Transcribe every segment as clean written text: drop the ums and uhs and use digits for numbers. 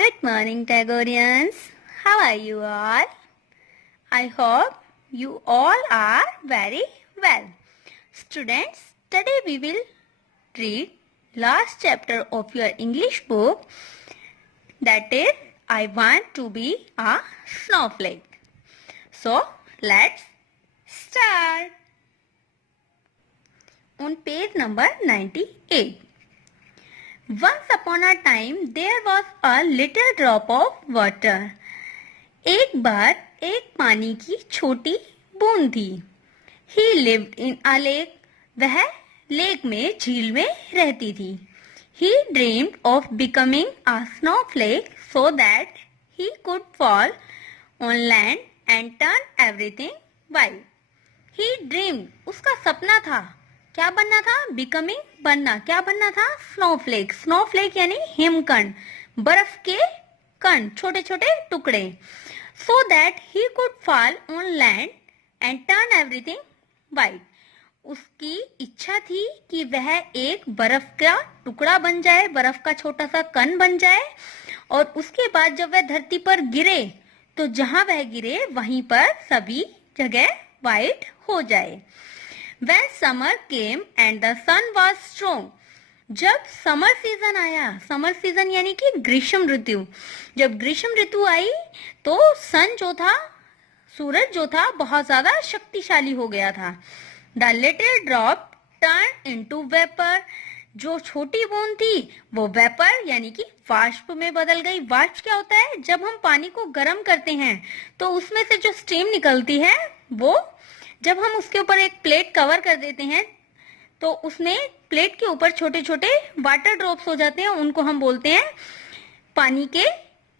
Good morning, Tagorians. How are you all? I hope you all are very well. Students, today we will read last chapter of your English book, that is, I want to be a snowflake. So, let's start. On page number 98. Once upon a time there was a little drop of water. एक बार एक पानी की छोटी बूंद थी. He lived in a lake. वह lake में झील में रहती थी. He dreamed of becoming a snowflake so that he could fall on land and turn everything white. He dreamed. उसका सपना था. क्या बनना था? बिकमिंग, बनना. क्या बनना था? स्नोफ्लेक. स्नोफ्लेक यानी हिमकण, बर्फ के कण, छोटे छोटे टुकड़े. So that he could fall on land and turn everything white. उसकी इच्छा थी कि वह एक बर्फ का टुकड़ा बन जाए, बर्फ का छोटा सा कण बन जाए, और उसके बाद जब वह धरती पर गिरे तो जहां वह गिरे वहीं पर सभी जगह वाइट हो जाए. When summer came and the sun was strong. जब समर सीजन आया, समर सीजन यानी कि ग्रीष्म ऋतु, जब ग्रीष्म ऋतु आई तो सन जो था, सूरज जो था, बहुत ज्यादा शक्तिशाली हो गया था. The little drop turned into vapor. जो छोटी बूंद थी वो वेपर यानी कि वाष्प में बदल गई. वाष्प क्या होता है? जब हम पानी को गर्म करते हैं तो उसमें से जो स्टीम निकलती है वो जब हम उसके ऊपर एक प्लेट कवर कर देते हैं तो उसमें प्लेट के ऊपर छोटे छोटे वाटर ड्रॉप्स हो जाते हैं. उनको हम बोलते हैं पानी के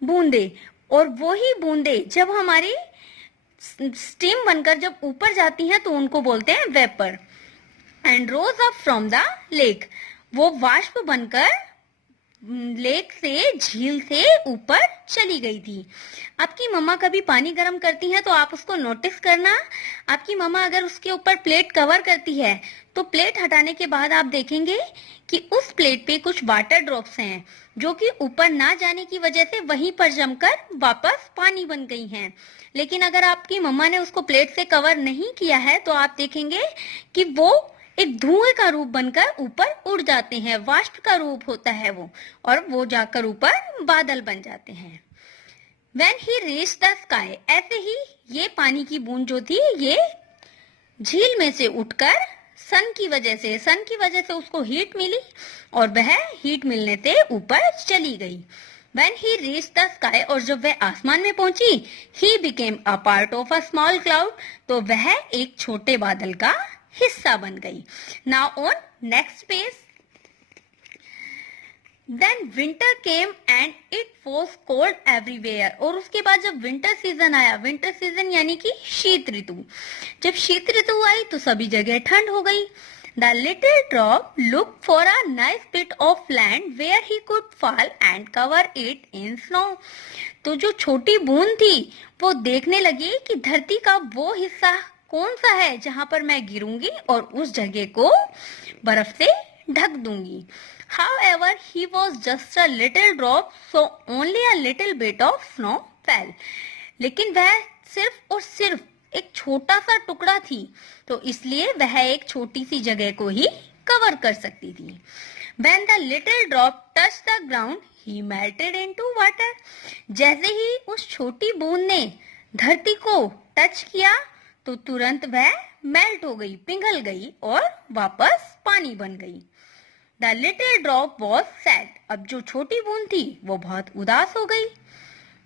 बूंदे. और वो ही बूंदे जब हमारी स्टीम बनकर जब ऊपर जाती हैं तो उनको बोलते हैं vapour. And rose up from the lake. वो वाष्प बनकर लेक से, झील से ऊपर चली गई थी. आपकी मम्मा कभी पानी गर्म करती हैं तो आप उसको नोटिस करना. आपकी मम्मा अगर उसके ऊपर प्लेट कवर करती है तो प्लेट हटाने के बाद आप देखेंगे कि उस प्लेट पे कुछ वाटर ड्रॉप्स हैं जो कि ऊपर ना जाने की वजह से वहीं पर जमकर वापस पानी बन गई हैं. लेकिन अगर आपकी मम्मा ने उसको प्लेट से कवर नहीं किया है तो आप देखेंगे कि वो एक धुएं का रूप बनकर ऊपर उड़ जाते हैं. वाष्प का रूप होता है वो, और वो जाकर ऊपर बादल बन जाते हैं. When he reached the sky, ऐसे ही ये पानी की बूंद जो थी ये झील में से उठकर सन की वजह से उसको हीट मिली और वह हीट मिलने से ऊपर चली गई. When he reached the sky, और जब वह आसमान में पहुंची, he became a part of a small cloud, तो वह एक छोटे बादल का हिस्सा बन गई. Now on next page. Then winter came and it was cold everywhere. और उसके बाद जब विंटर सीजन आया, विंटर सीजन यानी कि शीत ऋतु, जब शीत ऋतु आई तो सभी जगह ठंड हो गई. The little drop looked for a nice bit of land where he could fall and cover it in snow. तो जो छोटी बूंद थी वो देखने लगी कि धरती का वो हिस्सा कौन सा है जहां पर मैं गिरूंगी और उस जगह को बर्फ से ढक दूंगी. However, he was just a little drop, so only a little bit of snow fell. लेकिन वह सिर्फ और सिर्फ एक छोटा सा टुकड़ा थी, तो इसलिए वह एक छोटी सी जगह को ही कवर कर सकती थी. When the little drop touched the ground, he melted into water. जैसे ही उस छोटी बूंद ने धरती को टच किया तो तुरंत वह मेल्ट हो गई, पिघल गई और वापस पानी बन गई. The little drop was sad. अब जो छोटी बूंद थी वो बहुत उदास हो गई.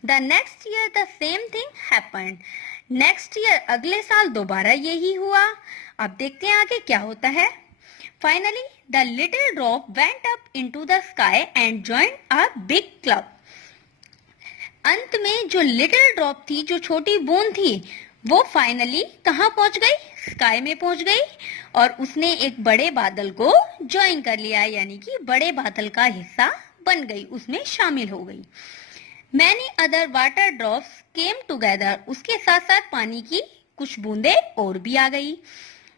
The next year the same thing happened. Next year अगले साल दोबारा यही हुआ. अब देखते हैं आगे क्या होता है. Finally the little drop went up into the sky and joined a big cloud. अंत में जो लिटिल ड्रॉप थी, जो छोटी बूंद थी, वो फाइनली कहाँ पहुंच गई? स्काई में पहुंच गई और उसने एक बड़े बादल को ज्वाइन कर लिया, यानी कि बड़े बादल का हिस्सा बन गई, उसमें शामिल हो गई. Many other water drops came together. उसके साथ साथ पानी की कुछ बूंदे और भी आ गई.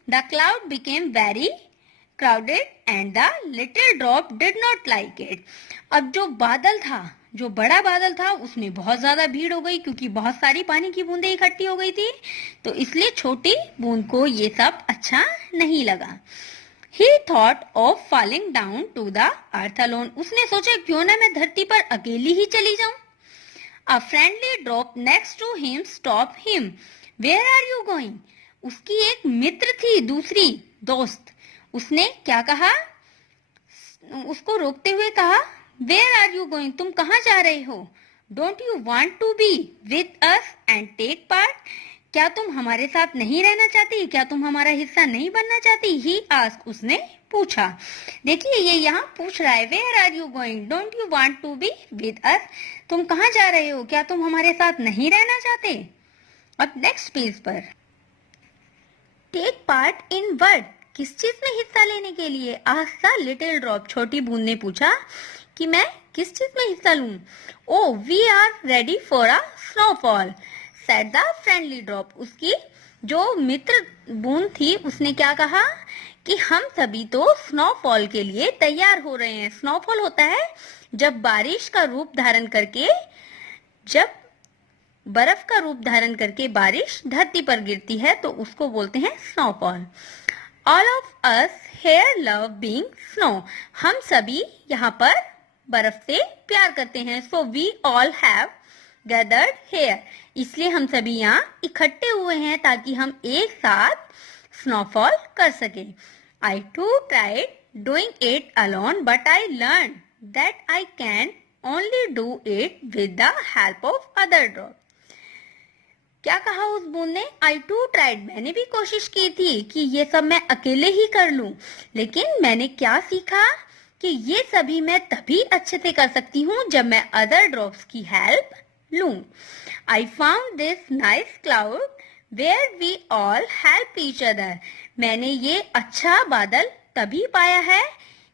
The cloud became very crowded and the little drop did not like it. अब जो बादल था जो बड़ा बादल था उसमें बहुत ज्यादा भीड़ हो गई, क्योंकि बहुत सारी पानी की बूंदें इकट्ठी हो गई थी, तो इसलिए छोटी बूंद को ये सब अच्छा नहीं लगा। He thought of falling down to the earth alone. उसने सोचा क्यों ना मैं धरती पर अकेली ही चली जाऊं। A friendly drop next to him stopped him. Where are you going? उसकी एक मित्र थी, दूसरी दोस्त। उसने क्या कहा? उसको रोकते हुए कहा, Where are you going? तुम कहाँ जा रहे हो? Don't you want to be with us and take part? क्या तुम हमारे साथ नहीं रहना चाहती? क्या तुम हमारा हिस्सा नहीं बनना चाहती? He asked. उसने पूछा। देखिए ये यहाँ पूछ रहा है, Where are you going? Don't you want to be with us? तुम कहाँ जा रहे हो? क्या तुम हमारे साथ नहीं रहना चाहते? अब नेक्स्ट पेज पर टेक पार्ट इन वर्ड, किस चीज में हिस्सा लेने के लिए? आस्क्ड द लिटिल ड्रॉप, छोटी बूंद ने पूछा कि मैं किस चीज में हिस्सा लूं? Oh we are ready for a snowfall, said the friendly drop. उसकी जो मित्र बूंद थी उसने क्या कहा कि हम सभी तो स्नोफॉल के लिए तैयार हो रहे हैं। स्नोफॉल होता है जब बारिश का रूप धारण करके, जब बर्फ का रूप धारण करके बारिश धरती पर गिरती है तो उसको बोलते हैं snowfall. All of us here love being snow. हम सभी यहाँ पर बर्फ से प्यार करते हैं। So we all have gathered here. इसलिए हम सभी यहाँ इकट्ठे हुए हैं ताकि हम एक साथ स्नोफॉल कर सके। I too tried doing it alone, but I learned that I can only do it with the help of other drops. क्या कहा उस बूंद ने? I too tried. मैंने भी कोशिश की थी कि ये सब मैं अकेले ही कर लूं, लेकिन मैंने क्या सीखा कि ये सभी मैं तभी अच्छे से कर सकती हूँ जब मैं अदर ड्रॉप्स की हेल्प लूं। I found this nice cloud where we all help each other. मैंने ये अच्छा बादल तभी पाया है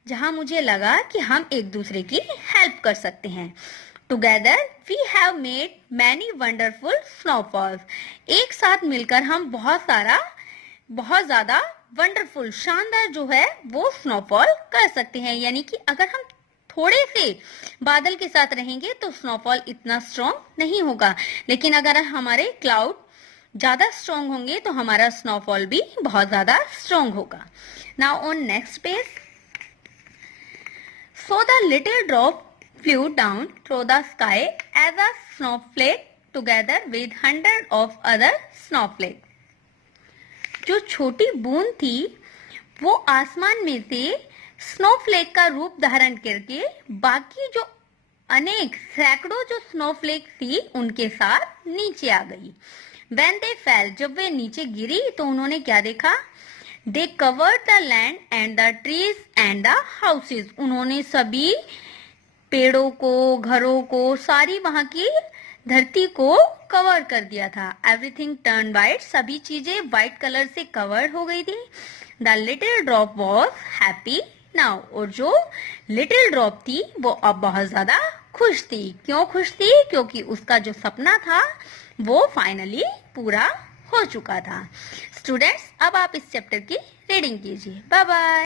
जहां मुझे लगा कि हम एक दूसरे की हेल्प कर सकते हैं। Together we have made many wonderful snowfalls. एक साथ मिलकर हम बहुत ज्यादा वंडरफुल, शानदार जो है वो स्नोफॉल कर सकते हैं। यानी कि अगर हम थोड़े से बादल के साथ रहेंगे तो स्नोफॉल इतना स्ट्रॉन्ग नहीं होगा, लेकिन अगर हमारे क्लाउड ज्यादा स्ट्रॉन्ग होंगे तो हमारा स्नोफॉल भी बहुत ज्यादा स्ट्रॉन्ग होगा। Now on next page, so the little drop flew down through the sky as a snowflake together with hundreds of other snowflakes. जो छोटी बूंद थी वो आसमान में से स्नोफ्लेक का रूप धारण करके बाकी जो अनेक सैकड़ों जो स्नोफ्लेक थी उनके साथ नीचे आ गई। When they fell, जब वे नीचे गिरी तो उन्होंने क्या देखा? They covered the land and the trees and the houses. उन्होंने सभी पेड़ों को, घरों को, सारी वहां की धरती को कवर कर दिया था। एवरीथिंग टर्न वाइट, सभी चीजें व्हाइट कलर से कवर हो गई थी। The little drop was happy now, और जो लिटिल ड्रॉप थी वो अब बहुत ज्यादा खुश थी। क्यों खुश थी? क्योंकि उसका जो सपना था वो फाइनली पूरा हो चुका था। स्टूडेंट्स, अब आप इस चैप्टर की रीडिंग कीजिए। Bye bye.